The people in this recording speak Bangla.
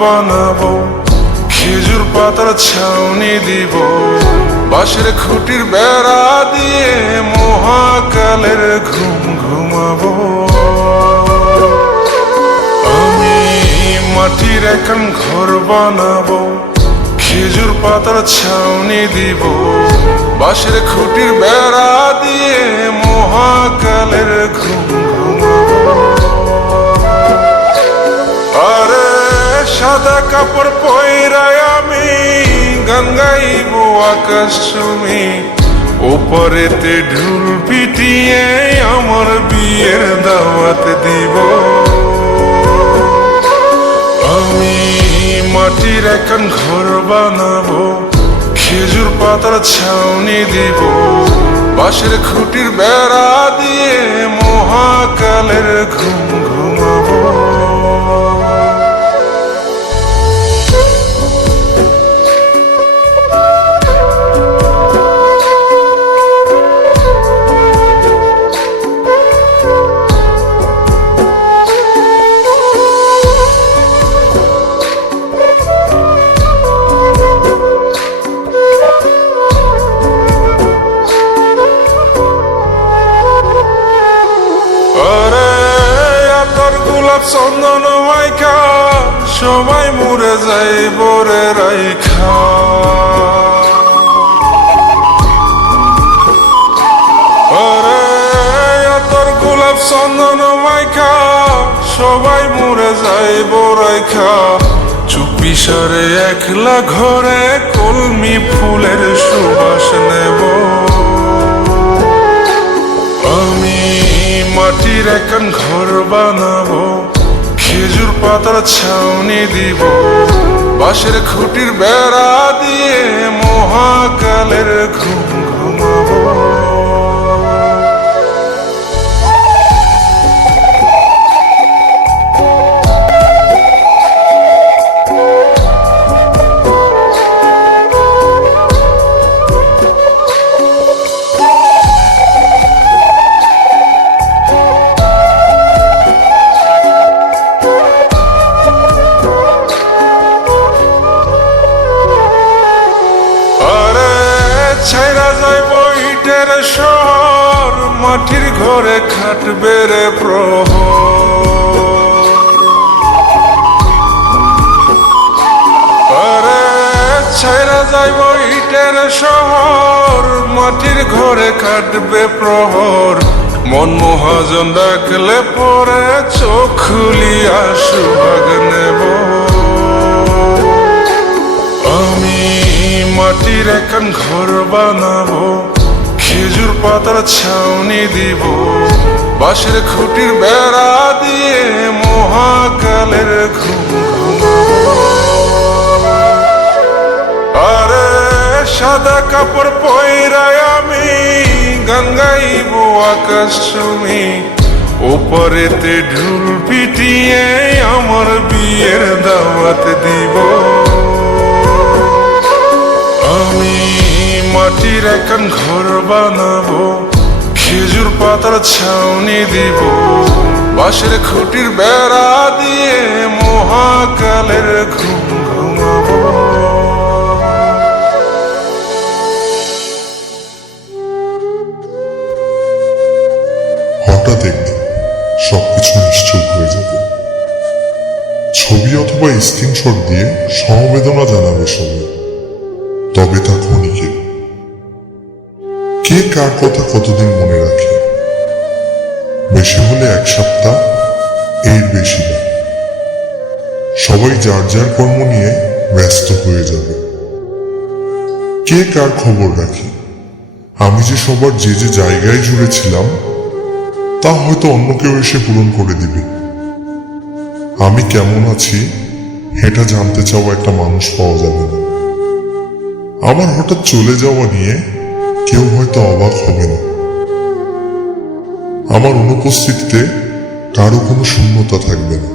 বানাবো, খেজুর পাতার ছাউনি দিব, বাঁশের খুঁটির বেড়া দিয়ে মহাকালের ঘুম ঘুমাবো। আমি মাটির এখন ঘর বানাবো, খেজুর পাতার ছাউনি দিব, বাঁশের খুঁটির বেড়া দিয়ে মহাকালের ঘুম ঘুমাবো। আরে সাদা কাপড় পয়রায় আমি গান গাইব আকাশ চুমি, ওপরেতে ঢুল পিটিয়ে আমার বিয়ের দাওয়াত দিব। আমি মাটির এখন ঘর বানাবো, খেজুর পাতার ছাউনি দিব, বাঁশের খুঁটির বেড়া দিয়ে মহাকালের ঘুম ঘুমাবো। চন্দন মাইকা সবাই মরে যায় বরে রাইখা, আরে তোর গোলাপ চন্দন মাইকা সবাই মরে যায় বরাইখা, চুপি সারে একলা ঘরে কলমি ফুলের সুবাস নেব। আমি মাটির এখন ঘর বানাবো, খেজুর পাতার ছাউনি দিব, বাঁশের খুঁটির বেড়া দিয়ে মহাকালের ঘুম ঘুমাবো। ছাইরা যাইব ইটের শহর, মাটির ঘরে খাটবে রে প্রহর। আরে ছাইরা যাইব ইটের শহর, মাটির ঘরে খাটবে প্রহর। মন মহাজন ডাকলে পরে চোখ খুলিয়া সুভাগ নেব। আমি মাটির এখন ঘর বানাবো, খেজুর পাতার ছাউনি দিব, বাঁশের খুঁটির বেড়া দিয়ে মহাকালের ঘুম ঘুমাবো। আরে সাদা কাপড় পয়রায় আমি গান গাইব আকাশ চুমি, ওপরেতে ঢুল পিটিয়ে আমার বিয়ের দাওয়াত দিব। আমি মাটির এখন ঘর বানাবো, খেজুর পাতার ছাউনি দিব, বাঁশের খুঁটির বেড়া দিয়ে মহাকালের ঘুম ঘুমাবো। হঠাৎ একদিন সবকিছু নিশ্চুপ হয়ে যাবে। ছবি অথবা স্ক্রিনশট দিয়ে সমবেদনা জানাবে সবাই, তবে তা ক্ষণিকের। কে কার কথা কতদিন মনে রাখে? বেশি হলে এক সপ্তাহ, এর বেশি না। সবাই যার যার কর্ম নিয়ে ব্যস্ত হয়ে যাবে। কে কার খবর রাখে? আমি যে সবার যে যে জায়গায় জুড়েছিলাম তা হয়তো অন্য কেউ এসে পূরণ করে দিবে। আমি কেমন আছি এটা জানতে চাওয়া একটা মানুষ পাওয়া যাবে না। আমার হঠাৎ চলে যাওয়া নিয়ে কেউ হয়তো অবাক হবে না। আমার অনুপস্থিতিতে কারো কোনো শূন্যতা থাকবে না।